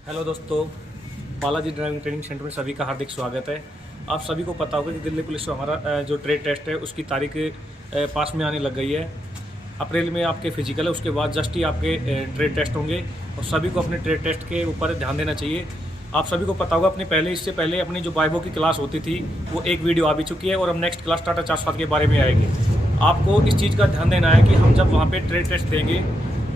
Hello दोस्तों, Balaji driving training centre में सभी का हार्दिक स्वागत है। आप सभी को पता होगा कि दिल्ली पुलिस में हमारा जो ट्रेड टेस्ट है उसकी तारीख पास में आने लग गई है। अप्रैल में आपके फिजिकल है, उसके बाद जस्ट ही आपके ट्रेड टेस्ट होंगे और सभी को अपने ट्रेड टेस्ट के ऊपर ध्यान देना चाहिए। आप सभी को पता होगा इससे पहले अपनी जो बाइबो की क्लास होती थी वो एक वीडियो आ भी चुकी है और अब नेक्स्ट क्लास टाटा 407 के बारे में आएगी। आपको इस चीज़ का ध्यान देना है कि हम जब वहाँ पे ट्रेड टेस्ट देंगे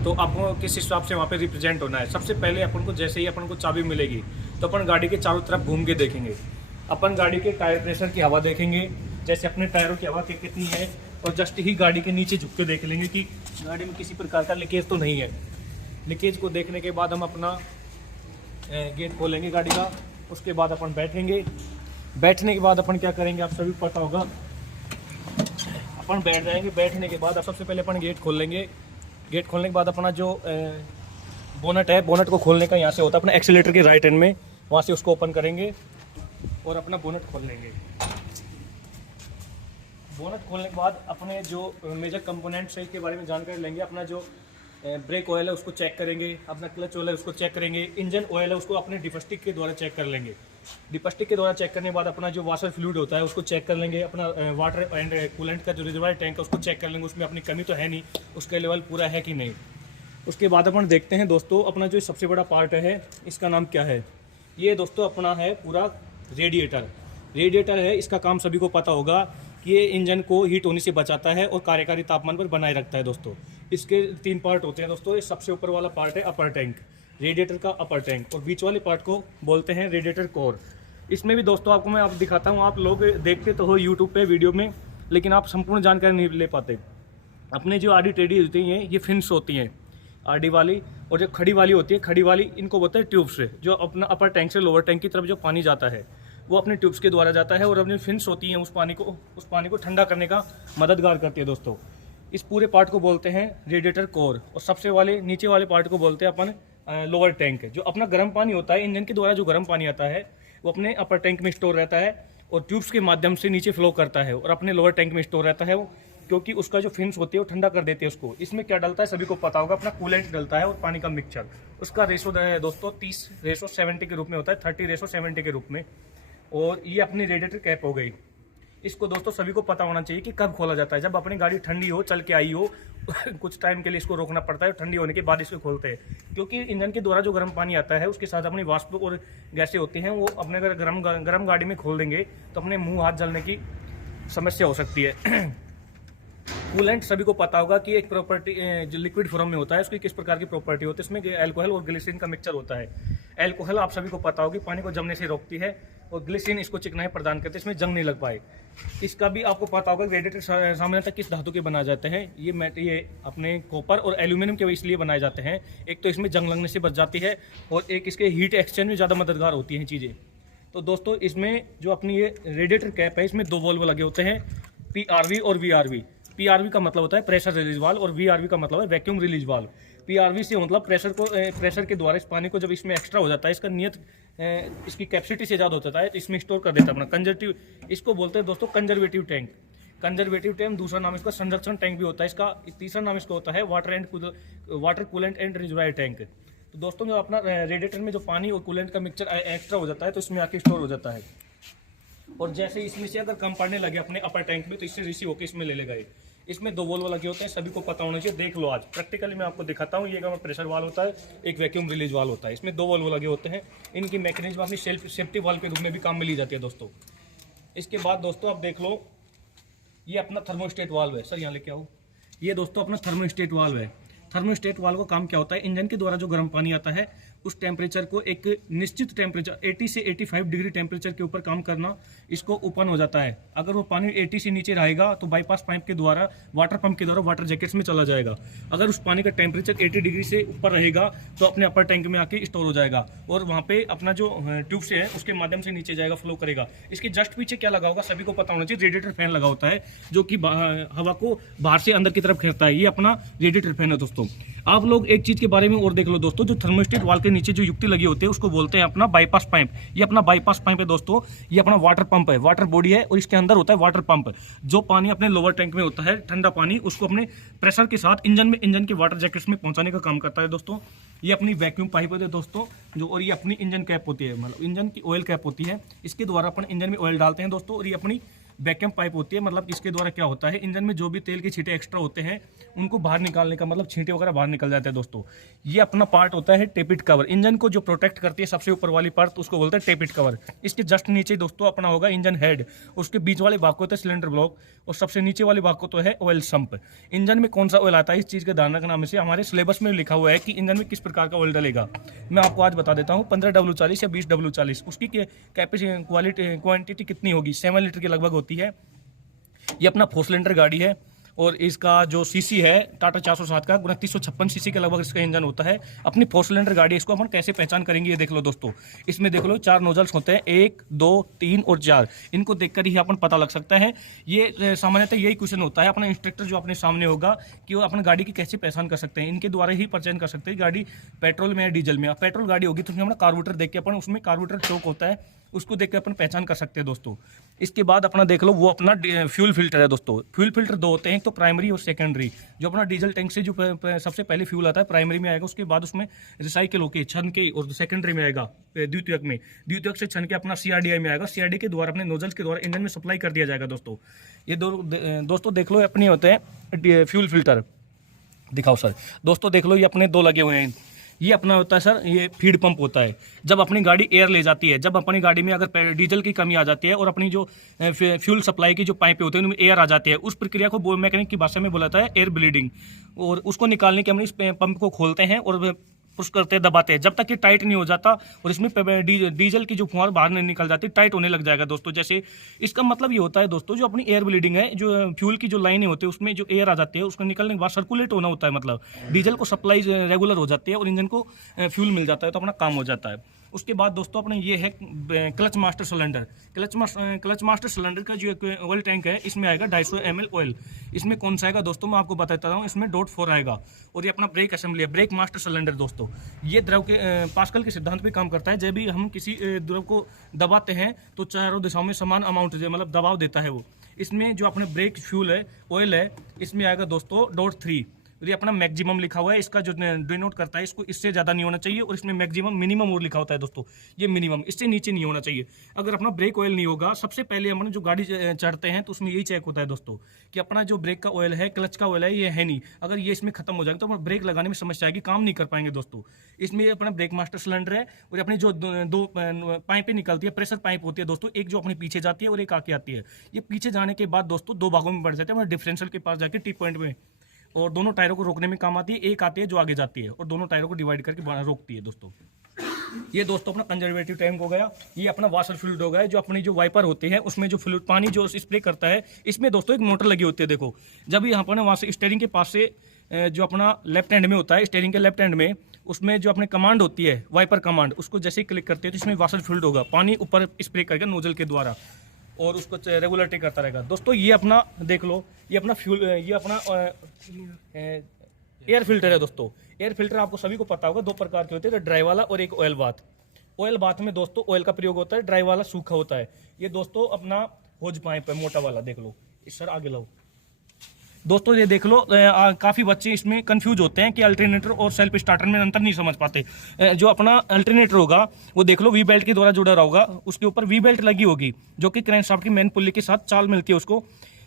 तो आपको किस हिसाब से वहाँ पे रिप्रेजेंट होना है। सबसे पहले अपन को जैसे ही अपन को चाबी मिलेगी तो अपन गाड़ी के चारों तरफ घूम के देखेंगे। अपन गाड़ी के टायर प्रेशर की हवा देखेंगे, जैसे अपने टायरों की हवा कितनी है, और जस्ट ही गाड़ी के नीचे झुक के देख लेंगे कि गाड़ी में किसी प्रकार का लीकेज तो नहीं है। लीकेज को देखने के बाद हम अपना गेट खोलेंगे गाड़ी का। उसके बाद अपन बैठेंगे। बैठने के बाद अपन क्या करेंगे आप सभी को पता होगा, अपन बैठ जाएंगे। बैठने के बाद सबसे पहले अपन गेट खोल लेंगे। गेट खोलने के बाद अपना जो बोनट है, बोनट को खोलने का यहाँ से होता है अपना एक्सीलेटर के राइट हैंड में, वहाँ से उसको ओपन करेंगे और अपना बोनट खोल लेंगे। बोनट खोलने के बाद अपने जो मेजर कंपोनेंट्स है इसके बारे में जानकारी लेंगे। अपना जो ब्रेक ऑयल है उसको चेक करेंगे, अपना क्लच ऑयल है उसको चेक करेंगे, इंजन ऑयल है उसको अपने डिपस्टिक के द्वारा चेक कर लेंगे। डिपस्टिक के द्वारा चेक करने के बाद अपना जो वाशर फ्लूइड होता है उसको चेक कर लेंगे। अपना वाटर एंड कूलेंट का जो रिजर्वायर टैंक है उसको चेक कर लेंगे, उसमें अपनी कमी तो है नहीं, उसका लेवल पूरा है कि नहीं। उसके बाद अपन देखते हैं दोस्तों अपना जो सबसे बड़ा पार्ट है इसका नाम क्या है। ये दोस्तों अपना है पूरा रेडिएटर। रेडिएटर है, इसका काम सभी को पता होगा कि ये इंजन को हीट होने से बचाता है और कार्यकारी तापमान पर बनाए रखता है। दोस्तों इसके 3 पार्ट होते हैं। दोस्तों ये सबसे ऊपर वाला पार्ट है अपर टैंक, रेडिएटर का अपर टैंक, और बीच वाले पार्ट को बोलते हैं रेडिएटर कोर। इसमें भी दोस्तों आपको मैं दिखाता हूँ, आप लोग देखते तो हो यूट्यूब पे वीडियो में, लेकिन आप संपूर्ण जानकारी नहीं ले पाते। अपने जो आडी टेढ़ी होती हैं ये फिन्स होती हैं आडी वाली, और जो खड़ी वाली होती है, खड़ी वाली इनको बोलते हैं ट्यूब्स। जो अपना अपर टैंक से लोअर टैंक की तरफ जो पानी जाता है वो अपने ट्यूब्स के द्वारा जाता है, और अपनी फिन्स होती हैं उस पानी को ठंडा करने का मददगार करती है। दोस्तों इस पूरे पार्ट को बोलते हैं रेडिएटर कोर, और सबसे वाले नीचे वाले पार्ट को बोलते हैं अपन लोअर टैंक। जो अपना गर्म पानी होता है इंजन के द्वारा, जो गर्म पानी आता है वो अपने अपर टैंक में स्टोर रहता है और ट्यूब्स के माध्यम से नीचे फ्लो करता है, और अपने लोअर टैंक में स्टोर रहता है वो, क्योंकि उसका जो फिन्स होती है वो ठंडा कर देती है उसको। इसमें क्या डलता है सभी को पता होगा, अपना कूलेंट डलता है और पानी का मिक्सचर। उसका रेशो दोस्तों 30:70 के रूप में होता है, 30:70 के रूप में। और ये अपनी रेडिएटर कैप हो गई। इसको दोस्तों सभी को पता होना चाहिए कि कब खोला जाता है। जब अपनी गाड़ी ठंडी हो, चल के आई हो कुछ टाइम के लिए इसको रोकना पड़ता है, ठंडी होने के बाद इसको खोलते हैं, क्योंकि इंजन के द्वारा जो गर्म पानी आता है उसके साथ अपनी वाष्प और गैसें होती हैं, वो अपने अगर गर्म गाड़ी में खोल देंगे तो अपने मुंह हाथ जलने की समस्या हो सकती है। कूलेंट सभी को पता होगा कि एक प्रॉपर्टी जो लिक्विड फॉर्म में होता है उसकी किस प्रकार की प्रॉपर्टी होती है। इसमें अल्कोहल और ग्लिसरीन का मिक्सचर होता है। अल्कोहल आप सभी को पता होगी पानी को जमने से रोकती है, और ग्लिसरीन इसको चिकनाई प्रदान करते हैं, इसमें जंग नहीं लग पाए। इसका भी आपको पता होगा रेडिएटर सामान्यतः किस धातु के बनाए जाते हैं। ये अपने कॉपर और एल्यूमिनियम के इसलिए बनाए जाते हैं, एक तो इसमें जंग लगने से बच जाती है, और एक इसके हीट एक्सचेंज में ज़्यादा मददगार होती हैं चीज़ें। तो दोस्तों इसमें जो अपनी ये रेडिएटर कैप है इसमें 2 वाल्व लगे होते हैं, PRV और VRV। PRV का मतलब होता है प्रेशर रिलीज वाल्व, और VRV का मतलब है वैक्यूम रिलीज वाल्व। PRV से मतलब प्रेशर के द्वारा इस पानी को जब इसमें एक्स्ट्रा हो जाता है, इसका नियत इसकी कैपेसिटी से ज़्यादा हो जाता है तो इसमें स्टोर कर देता है अपना कंजर्वेटिव। इसको बोलते हैं दोस्तों कंजर्वेटिव टैंक। कंजर्वेटिव टैंक दूसरा नाम इसका संरक्षण टैंक भी होता है। इसका तीसरा नाम इसका होता है water coolant and reservoir tank. तो दोस्तों जो अपना रेडिएटर में जो पानी और कूलेंट का मिक्सचर एक्स्ट्रा हो जाता है तो इसमें आके स्टोर हो जाता है, और जैसे इसमें से अगर कम पड़ने लगे अपने अपर टैंक में तो इससे रिसीव होकर इसमें ले गए। इसमें 2 वाल्व लगे होते हैं, सभी को पता होना चाहिए। देख लो आज प्रैक्टिकली मैं आपको दिखाता हूँ। ये एक प्रेशर वाल्व होता है, एक वैक्यूम रिलीज वाल्व होता है। इसमें 2 वाल्व लगे होते हैं। इनकी मैकेनिज्म अपनी सेफ्टी वाल्व के रूप में भी काम में ली जाती है दोस्तों। इसके बाद दोस्तों आप देख लो, ये अपना थर्मोस्टेट वाल्व है। सर यहाँ लेके आओ। ये दोस्तों अपना थर्मोस्टेट वाल्व है। थर्मोस्टेट वाल्व का काम क्या होता है, इंजन के द्वारा जो गर्म पानी आता है उस टेम्परेचर को एक निश्चित टेम्परेचर 80 से 85 डिग्री टेम्परेचर के ऊपर काम करना, इसको ओपन हो जाता है। अगर वो पानी 80 से नीचे रहेगा तो बाईपास पाइप के द्वारा, वाटर पंप के द्वारा वाटर जैकेट्स में चला जाएगा। अगर उस पानी का टेम्परेचर 80 डिग्री से ऊपर रहेगा तो अपने अपर टैंक में आके स्टोर हो जाएगा, और वहाँ पे अपना जो ट्यूब से है उसके माध्यम से नीचे जाएगा, फ्लो करेगा। इसके जस्ट पीछे क्या लगा होगा सभी को पता होना चाहिए, रेडिएटर फैन लगा होता है जो कि हवा को बाहर से अंदर की तरफ खींचता है। ये अपना रेडिएटर फैन है दोस्तों। आप लोग एक चीज के बारे में और देख लो दोस्तों, जो थर्मोस्टेट वाल्व के नीचे जो युक्ति लगी होती है उसको बोलते हैं अपना बाईपास पाइप। ये अपना बाईपास पाइप है दोस्तों। ये अपना वाटर पंप है, वाटर बॉडी है, और इसके अंदर होता है वाटर पंप। जो पानी अपने लोअर टैंक में होता है ठंडा पानी, उसको अपने प्रेशर के साथ इंजन के वाटर जैकेट्स में पहुंचाने का काम करता है दोस्तों। ये अपनी वैक्यूम पाइप होती है दोस्तों जो, और ये अपनी इंजन कैप होती है, मतलब इंजन की ऑयल कैप होती है। इसके द्वारा अपन इंजन में ऑयल डालते हैं दोस्तों। और ये अपनी वैक्यूम पाइप होती है, मतलब इसके द्वारा क्या होता है, इंजन में जो भी तेल के छींटे एक्स्ट्रा होते हैं उनको बाहर निकालने का, मतलब छींटे वगैरह बाहर निकल जाते हैं दोस्तों। ये अपना पार्ट होता है टेपिट कवर, इंजन को जो प्रोटेक्ट करती है सबसे ऊपर वाली पार्ट, तो उसको बोलते हैं टेपिट कवर। इसके जस्ट नीचे दोस्तों अपना होगा इंजन हेड, उसके बीच वाले भाग को होता है सिलेंडर ब्लॉक, और सबसे नीचे वाले भाग को तो है ऑयल संप। इंजन में कौन सा ऑयल आता है इस चीज़ का ध्यान रखना, में से हमारे सिलेबस में लिखा हुआ है कि इंजन में किस प्रकार का ऑयल डलेगा। मैं आपको आज बता देता हूँ 15W40 या 20W40 उसकी कैपेसिटी क्वांटिटी कितनी होगी, 7 लीटर के लगभग होती है। ये अपना 4 सिलेंडर गाड़ी है और इसका जो सीसी है टाटा 407 का 2956 सीसी के लगभग इसका इंजन होता है। अपनी 4 सिलेंडर गाड़ी, इसको अपन कैसे पहचान करेंगे ये देख लो दोस्तों। इसमें देख लो 4 नोजल्स होते हैं, 1 2 3 और 4। इनको देखकर ही अपन पता लग सकता है। ये सामान्यतः यही क्वेश्चन होता है अपना इंस्ट्रक्टर जो अपने सामने होगा कि वो अपनी गाड़ी की कैसे पहचान कर सकते हैं। इनके द्वारा ही पहचान कर सकते हैं गाड़ी पेट्रोल में या डीजल में। पेट्रोल गाड़ी होगी तो उसमें अपना कार्बोरेटर देख के अपन, उसमें कार्बोरेटर चौक होता है, उसको देख के अपन पहचान कर सकते हैं दोस्तों। इसके बाद अपना देख लो वो अपना फ्यूल फिल्टर है दोस्तों। फ्यूल फिल्टर 2 होते हैं, एक तो प्राइमरी और सेकेंडरी। जो अपना डीजल टैंक से जो सबसे पहले फ्यूल आता है प्राइमरी में आएगा, उसके बाद उसमें रिसाइकिल होकर छन के और सेकेंडरी में आएगा द्वितीयक में, द्वितीयक से छन के अपना सीआरडीआई में आएगा। सीआरडी के द्वारा अपने नोजल्स के द्वारा इंजन में सप्लाई कर दिया जाएगा दोस्तों। ये दोस्तों देख लो अपने होते हैं फ्यूल फिल्टर। दिखाओ सर दोस्तों, देख लो ये अपने 2 लगे हुए हैं। ये अपना होता है सर, ये फीड पंप होता है। जब अपनी गाड़ी एयर ले जाती है, जब अपनी गाड़ी में अगर डीजल की कमी आ जाती है और अपनी जो फ्यूल सप्लाई की जो पाइपें होती हैं उनमें एयर आ जाती है, उस प्रक्रिया को मैकेनिक की भाषा में बोला जाता है एयर ब्लीडिंग। और उसको निकालने के हम इस पंप को खोलते हैं और पुश करते हैं, दबाते हैं, जब तक कि टाइट नहीं हो जाता और इसमें डीजल की जो फुहार बाहर नहीं निकल जाती, टाइट होने लग जाएगा दोस्तों। जैसे इसका मतलब ये होता है दोस्तों, जो अपनी एयर ब्लीडिंग है, जो फ्यूल की जो लाइनें होती है उसमें जो एयर आ जाती है, उसको निकलने के बाद सर्कुलेट होना होता है, मतलब डीजल को सप्लाई रेगुलर हो जाती है और इंजन को फ्यूल मिल जाता है, तो अपना काम हो जाता है। उसके बाद दोस्तों अपने ये है clutch master cylinder. Clutch master cylinder का जो एक ऑयल टैंक है, इसमें आएगा 250 ml ऑयल। इसमें कौन सा आएगा दोस्तों, मैं आपको बताता हूँ, इसमें .4 आएगा। और ये अपना ब्रेक असेंबली है, ब्रेक मास्टर सिलेंडर दोस्तों। ये द्रव के पास्कल के सिद्धांत पे काम करता है। जब भी हम किसी द्रव को दबाते हैं तो चारों दिशाओं में समान अमाउंट मतलब दबाव देता है वो। इसमें जो अपने ब्रेक फ्यूल है, ऑयल है, इसमें आएगा दोस्तों .3। ये अपना मैक्सिमम लिखा हुआ है, इसका जो डिनोट करता है, इसको इससे ज़्यादा नहीं होना चाहिए। और इसमें मैक्सिमम मिनिमम और लिखा होता है दोस्तों, ये मिनिमम, इससे नीचे नहीं होना चाहिए। अगर अपना ब्रेक ऑयल नहीं होगा, सबसे पहले हम जो गाड़ी चढ़ते हैं तो उसमें यही चेक होता है दोस्तों कि अपना जो ब्रेक का ऑयल है, क्लच का ऑयल है, ये है नहीं। अगर ये इसमें खत्म हो जाएगा तो अपना ब्रेक लगाने में समस्या आएगी, काम नहीं कर पाएंगे दोस्तों। इसमें अपना ब्रेक मास्टर सिलेंडर है और अपनी जो 2 पाइपें निकलती है, प्रेशर पाइप होती है दोस्तों, एक जो अपनी पीछे जाती है और एक आके आती है। ये पीछे जाने के बाद दोस्तों 2 भागों में बढ़ जाते हैं, डिफरेंशियल के पास जाके टी पॉइंट में, और दोनों टायरों को रोकने में काम आती है। एक आती है जो आगे जाती है और दोनों टायरों को डिवाइड करके रोकती है दोस्तों। ये दोस्तों अपना कंजर्वेटिव टैंक हो गया। ये अपना वाशर फ्लूइड हो गया, जो अपनी जो वाइपर होती है उसमें जो फ्लूइड पानी जो स्प्रे करता है, इसमें दोस्तों एक मोटर लगी होती है। देखो जब यहाँ पर वहाँ से स्टीयरिंग के पास से जो अपना लेफ्ट हैंड में होता है, स्टीयरिंग के लेफ्ट हैंड में, उसमें जो अपनी कमांड होती है वाइपर कमांड, उसको जैसे ही क्लिक करते हैं तो इसमें वाशर फ्लूइड होगा, पानी ऊपर स्प्रे करेगा नोजल के द्वारा और उसको रेगुलेटरी करता रहेगा दोस्तों। ये अपना देख लो, ये अपना फ्यूल, ये अपना एयर फिल्टर है दोस्तों। एयर फिल्टर आपको सभी को पता होगा, 2 प्रकार के होते हैं, ड्राई वाला और एक ऑयल बाथ। ऑयल बाथ में दोस्तों ऑयल का प्रयोग होता है, ड्राई वाला सूखा होता है। ये दोस्तों अपना होज पाइप है, मोटा वाला, देख लो। इस सर आगे लो दोस्तों, ये देख लो। काफ़ी बच्चे इसमें कंफ्यूज होते हैं कि अल्टरनेटर और सेल्फ स्टार्टर में अंतर नहीं समझ पाते। जो अपना अल्टरनेटर होगा वो देख लो वी बेल्ट के द्वारा जुड़ा रहा होगा, उसके ऊपर वी बेल्ट लगी होगी जो कि क्रैंकशाफ्ट की मेन पुल्ली के साथ चाल मिलती है उसको।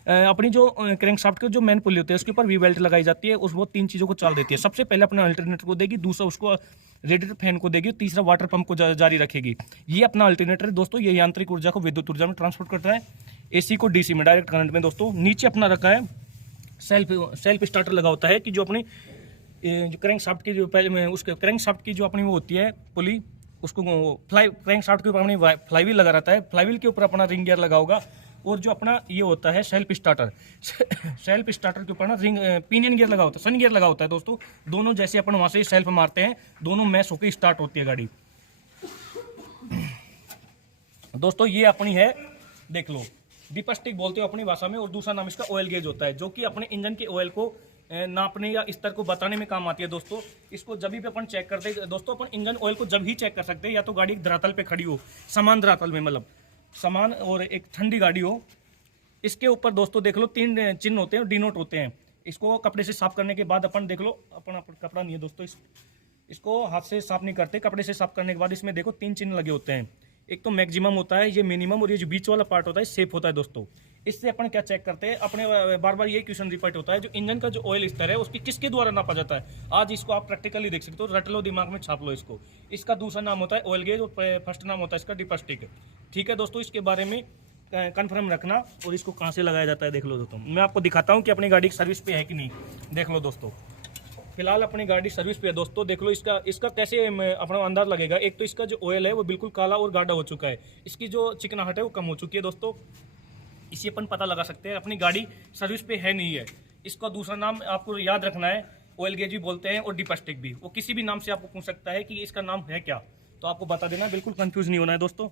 अपनी जो क्रैंकशाफ्ट की जो मेन पुल्ली होती है उसके ऊपर वी बेल्ट लगाई जाती है, उस वो 3 चीज़ों को चाल देती है। सबसे पहले अपना अल्टरनेटर को देगी, दूसरा उसको रेडिएटर फैन को देगी, तीसरा वाटर पंप को जारी रखेगी। ये अपना अल्टरनेटर दोस्तों, ये यांत्रिक ऊर्जा को विद्युत ऊर्जा में ट्रांसफर करता है, एसी को डीसी में, डायरेक्ट करंट में दोस्तों। नीचे अपना रखा है सेल्फ स्टार्टर लगा होता है कि जो अपनी जो क्रैंकशाफ्ट की जो पहले में उसके क्रैंकशाफ्ट की जो अपनी वो होती है पुली, उसको क्रैंकशाफ्ट के ऊपर अपनी फ्लाईव्हील लगा रहता है, फ्लाईव्हील के ऊपर अपना रिंग गियर लगा होगा। और जो अपना ये होता है सेल्फ स्टार्टर, सेल्फ स्टार्टर के ऊपर ना पिनियन गियर लगा होता है, सन गियर लगा होता है दोस्तों। दोनों जैसे अपन वहाँ से सेल्फ मारते हैं, दोनों मैश होकर स्टार्ट होती है गाड़ी दोस्तों। ये अपनी है, देख लो, डिपस्टिक बोलते हो अपनी भाषा में, और दूसरा नाम इसका ऑयल गेज होता है, जो कि अपने इंजन के ऑयल को नापने या स्तर को बताने में काम आती है दोस्तों। इसको जब भी अपन चेक करते हैं दोस्तों, अपन इंजन ऑयल को जब ही चेक कर सकते हैं या तो गाड़ी एक धरातल पे खड़ी हो, समान धरातल में, मतलब समान, और एक ठंडी गाड़ी हो। इसके ऊपर दोस्तों देख लो 3 चिन्ह होते हैं, डिनोट होते हैं। इसको कपड़े से साफ करने के बाद अपन देख लो, अपन कपड़ा नहीं है दोस्तों, इसको हाथ से साफ नहीं करते, कपड़े से साफ करने के बाद इसमें देखो 3 चिन्ह लगे होते हैं। एक तो मैक्सिमम होता है, ये मिनिमम, और ये जो बीच वाला पार्ट होता है सेफ होता है दोस्तों। इससे अपन क्या चेक करते हैं, अपने बार बार ये क्वेश्चन रिपीट होता है, जो इंजन का जो ऑयल स्तर है उसकी किसके द्वारा नापा जाता है। आज इसको आप प्रैक्टिकली देख सकते हो, रट लो, दिमाग में छाप लो इसको। इसका दूसरा नाम होता है ऑयल गेज और फर्स्ट नाम होता है इसका डिपस्टिक। ठीक है दोस्तों, इसके बारे में कन्फर्म रखना। और इसको कहाँ से लगाया जाता है देख लो दोस्तों, मैं आपको दिखाता हूँ कि अपनी गाड़ी की सर्विस पे है कि नहीं। देख लो दोस्तों, फिलहाल अपनी गाड़ी सर्विस पे है दोस्तों। देख लो इसका कैसे अपना अंदाज लगेगा। एक तो इसका जो ऑयल है वो बिल्कुल काला और गाढ़ा हो चुका है, इसकी जो चिकनाहट है वो कम हो चुकी है दोस्तों। इसी अपन पता लगा सकते हैं अपनी गाड़ी सर्विस पे है नहीं है। इसका दूसरा नाम आपको याद रखना है, ऑयल गेज भी बोलते हैं और डिपस्टिक भी। वो किसी भी नाम से आपको पूछ सकता है कि इसका नाम है क्या, तो आपको बता देना, बिल्कुल कंफ्यूज नहीं होना है दोस्तों।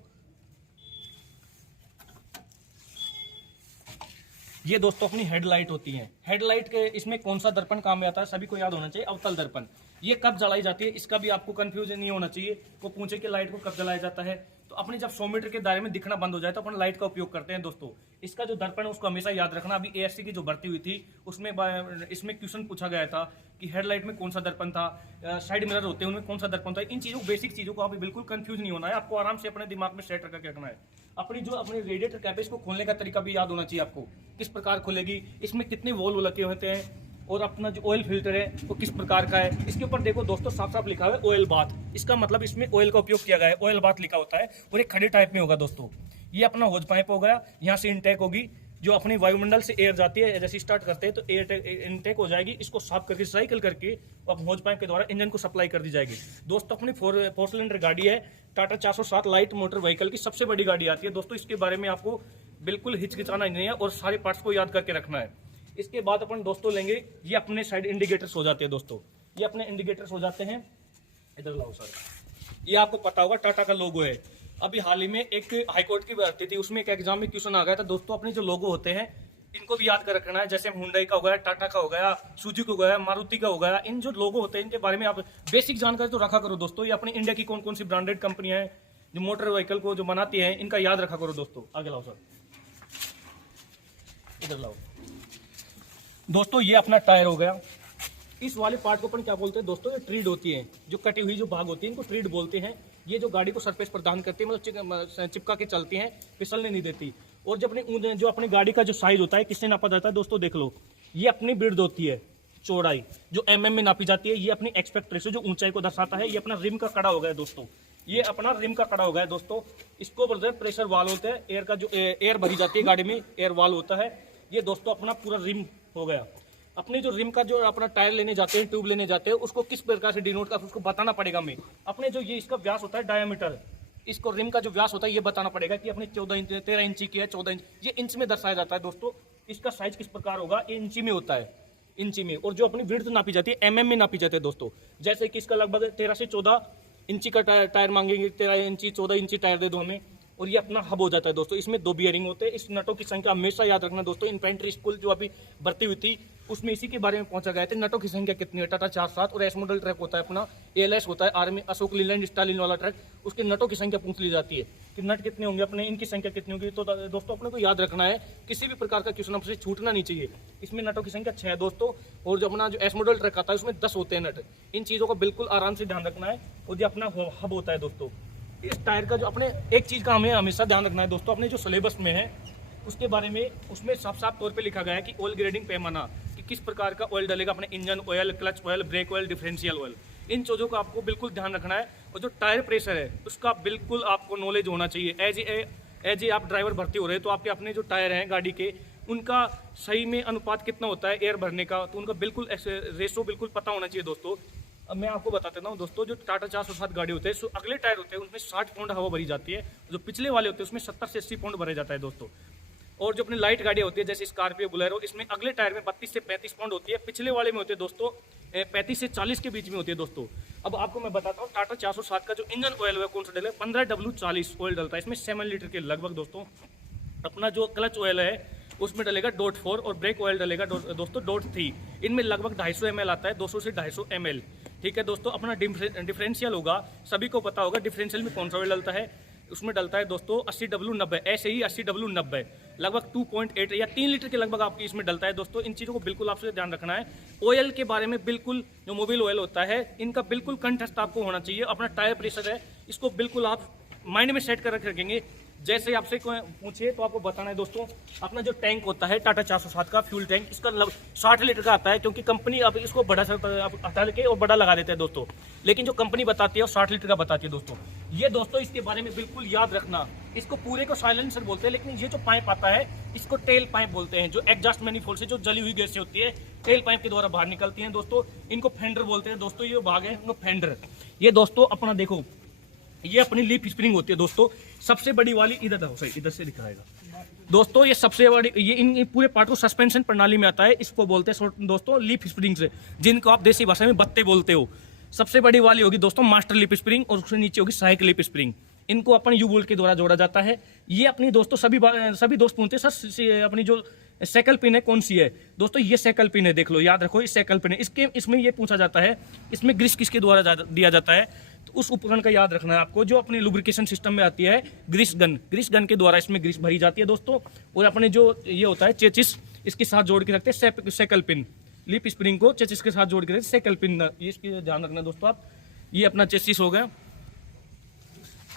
ये दोस्तों अपनी हेडलाइट होती है। हेडलाइट के इसमें कौन सा दर्पण काम में आता है, सभी को याद होना चाहिए, अवतल दर्पण। ये कब जलाई जाती है इसका भी आपको कंफ्यूजन नहीं होना चाहिए। वो पूछे कि लाइट को कब जलाया जाता है, तो अपने जब 100 मीटर के दायरे में दिखना बंद हो जाए तो अपन लाइट का उपयोग करते हैं दोस्तों। इसका जो दर्पण है उसको हमेशा याद रखना। अभी एएससी की जो भर्ती हुई थी उसमें इसमें क्वेश्चन पूछा गया था कि हेडलाइट में कौन सा दर्पण था, साइड मिरर होते हैं उनमें कौन सा दर्पण था। इन चीज़ों, बेसिक चीज़ों को आप बिल्कुल कंफ्यूज नहीं होना है, आपको आराम से अपने दिमाग में सेट करके रखना है। अपनी रेडिएटर कैप है, इसको खोलने का तरीका भी याद होना चाहिए आपको, किस प्रकार खुलेगी, इसमें कितने वॉल्व लगे होते हैं, और अपना जो ऑयल फिल्टर है वो किस प्रकार का है। इसके ऊपर देखो दोस्तों साफ साफ लिखा हुआ है ऑयल बाथ, इसका मतलब इसमें ऑयल का उपयोग किया गया है, ऑयल बाथ लिखा होता है। और एक खड़े टाइप में होगा दोस्तों। ये अपना होज पाइप हो गया, यहाँ से इनटेक होगी, जो अपनी वायुमंडल से एयर जाती है, जैसे स्टार्ट करते हैं तो एयर इनटेक हो जाएगी, इसको साफ करके साइकिल करके अब होज पाइप के द्वारा इंजन को सप्लाई कर दी जाएगी। दोस्तों अपनी 4 सिलेंडर गाड़ी है, टाटा 407 लाइट मोटर व्हीकल की सबसे बड़ी गाड़ी आती है दोस्तों। इसके बारे में आपको बिल्कुल हिचकिचाना नहीं है और सारे पार्ट्स को याद करके रखना है। इसके बाद अपन दोस्तों लेंगे, ये अपने साइड इंडिकेटर्स हो जाते हैं दोस्तों। ये अपने इंडिकेटर्स हो जाते हैं, इधर लाओ सर। ये आपको पता होगा टाटा का लोगो है। अभी हाल ही में एक हाईकोर्ट की भर्ती थी, उसमें एक एग्जाम में क्वेश्चन आ गया था दोस्तों। अपने जो लोगो होते हैं इनको भी याद कर रखना है, जैसे हुंडई का हो गया, टाटा का हो गया, सुजुकी हो गया, मारुति का हो गया। इन जो लोगो होते हैं इनके बारे में आप बेसिक जानकारी तो रखा करो दोस्तों। ये अपनी इंडिया की कौन कौन सी ब्रांडेड कंपनियां हैं जो मोटर व्हीकल को जो बनाती है, इनका याद रखा करो दोस्तों। आगे लाओ सर, इधर लाओ दोस्तों। ये अपना टायर हो गया। इस वाले पार्ट को अपन क्या बोलते हैं दोस्तों, ये ट्रीड होती है, जो कटी हुई जो भाग होती है इनको ट्रीड बोलते हैं। ये जो गाड़ी को सरफेस प्रदान करती है, मतलब चिपका के चलती हैं, फिसलने नहीं देती। और जब जो अपनी गाड़ी का जो साइज होता है किससे नापा जाता है दोस्तों, देख लो। ये अपनी विड्थ होती है, चौड़ाई, जो mm में नापी जाती है। ये अपनी एक्सपेक्ट रेशियो जो ऊंचाई को दर्शाता है। ये अपना रिम का कड़ा हो गया दोस्तों, ये अपना रिम का कड़ा हो गया दोस्तों। इसको बोलते हैं प्रेशर वाल होते हैं, एयर का जो एयर भरी जाती है गाड़ी में, एयर वाल होता है। ये दोस्तों अपना पूरा रिम हो गया। अपने जो रिम का जो अपना टायर लेने जाते हैं, ट्यूब लेने जाते हैं, उसको किस प्रकार से डिनोट का उसको बताना पड़ेगा हमें। अपने जो ये इसका व्यास होता है डायमीटर, इसको रिम का जो व्यास होता है ये बताना पड़ेगा कि अपने 14 इंच 13 इंची की है, 14 इंच, ये इंच में दर्शाया जाता है दोस्तों। इसका साइज किस प्रकार होगा, ये इंची में होता है, इंची में। और जो अपनी विड्थ नापी जाती है mm में नापी जाती है दोस्तों। जैसे कि इसका लगभग 13 से 14 इंची का टायर मांगेंगे, 13 इंची 14 इंची टायर दे दो हमें। और ये अपना हब हो जाता है दोस्तों। इसमें 2 बियरिंग होते हैं। इस नटों की संख्या हमेशा याद रखना दोस्तों। इन्फेंट्री स्कूल जो अभी भर्ती हुई थी उसमें इसी के बारे में पहुंचा गया था, नटों की संख्या कितनी है। टाटा 47 और एस मॉडल ट्रक होता है अपना, ALS होता है आर्मी अशोक लीलैंड स्टालिन वाला ट्रक, उसके नटों की संख्या पूछ ली जाती है कि नट कितने होंगे अपने, इनकी संख्या कितनी होगी। तो दोस्तों अपने को याद रखना है, किसी भी प्रकार का क्वेश्चन आपसे छूटना नहीं चाहिए। इसमें नटों की संख्या 6 है दोस्तों। और जो अपना जो एस मॉडल ट्रक आता है उसमें 10 होते हैं नट। इन चीज़ों को बिल्कुल आराम से ध्यान रखना है। और जो अपना हब होता है दोस्तों, इस टायर का जो अपने एक चीज़ का हमें हमेशा ध्यान रखना है दोस्तों, अपने जो सिलेबस में है उसके बारे में, उसमें साफ साफ तौर पे लिखा गया है कि ऑयल ग्रेडिंग पैमाना, कि किस प्रकार का ऑयल डलेगा अपने engine oil, clutch oil, brake oil, differential oil. इन चीज़ों का आपको बिल्कुल ध्यान रखना है। और जो टायर प्रेशर है उसका बिल्कुल आपको नॉलेज होना चाहिए। एज ए आप ड्राइवर भर्ती हो रहे हैं तो आपके अपने जो टायर हैं गाड़ी के, उनका सही में अनुपात कितना होता है एयर भरने का, तो उनका बिल्कुल रेशो बिल्कुल पता होना चाहिए दोस्तों। अब मैं आपको बता देता हूँ दोस्तों, जो टाटा 407 गाड़ी होते हैं, अगले टायर होते हैं उनमें 60 पाउंड हवा भरी जाती है, जो पिछले वाले होते हैं उसमें 70 से 80 पाउंड भरे जाता है दोस्तों। और जो अपनी लाइट गाड़ियाँ होती है जैसे स्कॉर्पियो, बोलेरो, इसमें अगले टायर में 32 से 35 पाउंड होती है, पिछले वाले में होते हैं दोस्तों 35 से 40 के बीच में होती है दोस्तों। अब आपको मैं बताता हूँ टाटा 407 का जो इंजन ऑयल है कौन सा डले, 15W40 ऑयल डलता है इसमें, 7 लीटर के लगभग दोस्तों। अपना जो क्लच ऑयल है उसमें डलेगा .4 और ब्रेक ऑयल डलेगा दोस्तों .3। इनमें लगभग 250 ml आता है, 200 से 250 ml। ठीक है दोस्तों। अपना डिफरेंशियल होगा, सभी को पता होगा डिफरेंशियल में कौन सा ऑयल डलता है, उसमें डलता है दोस्तों 80W90, ऐसे ही 80W90 लगभग 2.8 या 3 लीटर के लगभग आपकी इसमें डलता है दोस्तों। इन चीज़ों को बिल्कुल आपसे ध्यान रखना है। ऑयल के बारे में बिल्कुल, जो मोबिल ऑयल होता है इनका बिल्कुल कंठस्थ आपको होना चाहिए। अपना टायर प्रेशर है इसको बिल्कुल आप माइंड में सेट कर रखेंगे। जैसे आपसे पूछिए तो आपको बताना है दोस्तों, अपना जो टैंक होता है टाटा 407 का फ्यूल टैंक, इसका 60 लीटर का आता है, क्योंकि कंपनी अब इसको बड़ा हटा के और बड़ा लगा देते हैं दोस्तों, लेकिन जो कंपनी बताती है वो 60 लीटर का बताती है दोस्तों। ये दोस्तों इसके बारे में बिल्कुल याद रखना। इसको पूरे को साइलेंसर बोलते हैं, लेकिन ये जो पाइप आता है इसको टेल पाइप बोलते हैं, जो एग्जॉस्ट मैनिफोल्ड से जो जली हुई गैसें होती है टेल पाइप के द्वारा बाहर निकलती हैं दोस्तों। इनको फेंडर बोलते हैं दोस्तों, ये भाग है इनको फेंडर। ये दोस्तों अपना देखो, ये अपनी लीफ स्प्रिंग होती है दोस्तों, सबसे बड़ी वाली इधर देखो, सही इधर से दिखाएगा दोस्तों। ये सबसे बड़ी, ये इन पूरे पार्ट को सस्पेंशन प्रणाली में आता है, इसको बोलते हैं दोस्तों लीफ स्प्रिंग से, जिनको आप देसी भाषा में बत्ते बोलते हो। सबसे बड़ी वाली होगी दोस्तों मास्टर लीफ स्प्रिंग, और उसके नीचे होगी सहायक लीफ स्प्रिंग। इनको अपन यू बोल्ट के द्वारा जोड़ा जाता है। ये अपनी दोस्तों सभी दोस्त पूछते हैं सर अपनी जो साइकिल पिन है कौन सी है दोस्तों, ये साइकिल पिन है, देख लो, याद रखो, ये साइकिल पिन है। इसमें ये पूछा जाता है इसमें ग्रीस किसके द्वारा दिया जाता है, तो उस उपकरण का याद रखना है आपको, जो अपनी लुब्रिकेशन सिस्टम में आती है ग्रीस गन के द्वारा इसमें ग्रीस भरी जाती है दोस्तों। और अपने जो ये होता है चेचिस, इसके साथ जोड़ के रखते हैं साइकिल पिन, लीफ स्प्रिंग को चेचिस के साथ जोड़ के रखते हैं साइकिल पिन, ये इसके ध्यान रखना दोस्तों आप। ये अपना चेसिस हो गया।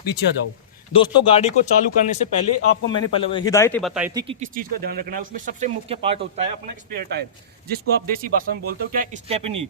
पीछे आ जाओ दोस्तों। गाड़ी को चालू करने से पहले आपको मैंने पहले हिदायतें बताई थी कि किस चीज़ का ध्यान रखना है। उसमें सबसे मुख्य पार्ट होता है अपना स्पेयर टायर, जिसको आप देसी भाषा में बोलते हो क्या, स्टेपनी,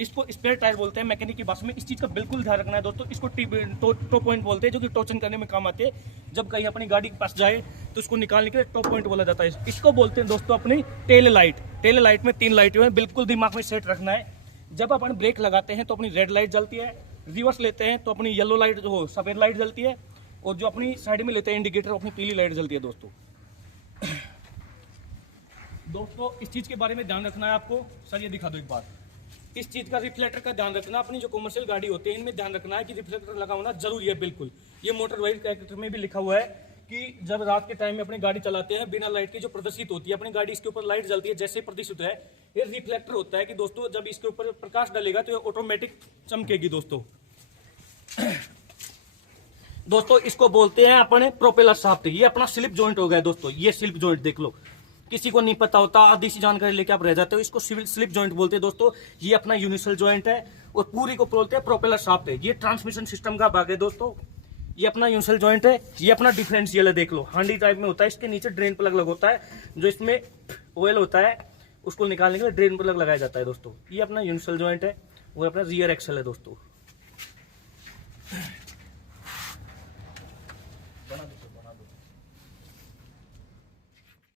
इसको स्पेयर टायर बोलते हैं मैकेनिक की भाषा में। इस चीज़ का बिल्कुल ध्यान रखना है दोस्तों। इसको टॉप पॉइंट बोलते हैं, जो कि टोचन करने में काम आते हैं। जब कहीं अपनी गाड़ी के पास जाए तो उसको निकालने के लिए टॉप पॉइंट बोला जाता है। इसको बोलते हैं दोस्तों अपनी टेल लाइट। टेल लाइट में 3 लाइटें हैं, बिल्कुल दिमाग में सेट रखना है। जब अपन ब्रेक लगाते हैं तो अपनी रेड लाइट जलती है, रिवर्स लेते हैं तो अपनी येलो लाइट जो हो सफ़ेद लाइट जलती है, और जो अपनी साइड में लेते हैं इंडिकेटर अपनी पीली लाइट जलती है दोस्तों। दोस्तों इस चीज़ के बारे में ध्यान रखना है आपको। सर ये दिखा दो एक बार, इस चीज़ का रिफ्लेक्टर का ध्यान रखना। अपनी जो कमर्शियल गाड़ी होती है इनमें ध्यान रखना है कि रिफ्लेक्टर लगा होना जरूरी है बिल्कुल। ये मोटर व्हीकल में भी लिखा हुआ है कि जब रात के टाइम में अपनी गाड़ी चलाते हैं बिना लाइट की जो प्रदर्शित होती है अपनी गाड़ी, इसके ऊपर लाइट जलती है जैसे प्रदर्शित है, ये रिफ्लेक्टर होता है कि दोस्तों जब इसके ऊपर प्रकाश डालेगा तो ये ऑटोमेटिक चमकेगी दोस्तों। दोस्तों इसको बोलते हैं अपने प्रोपेलर शाफ्ट। ये अपना स्लिप जॉइंट हो गया दोस्तों, ये स्लिप जॉइंट देख लो, किसी को नहीं पता होता, आधी सी जानकारी लेके आप रह जाते हो। इसको स्लिप जॉइंट बोलते हैं दोस्तों। ये अपना यूनिवर्सल जॉइंट है, और पूरी को बोलते हैं प्रोपेलर शाफ्ट है। ये ट्रांसमिशन सिस्टम का भाग है दोस्तों। ये अपना यूनिवर्सल जॉइंट है। ये अपना डिफरेंशियल है, देख लो, हांडी टाइप में होता है। इसके नीचे ड्रेन प्लग लग होता है, जो इसमें ऑयल होता है उसको निकालने के लिए ड्रेन प्लग लगाया जाता है दोस्तों। ये अपना यूनिवर्सल जॉइंट है, और अपना रियर एक्सल है दोस्तों।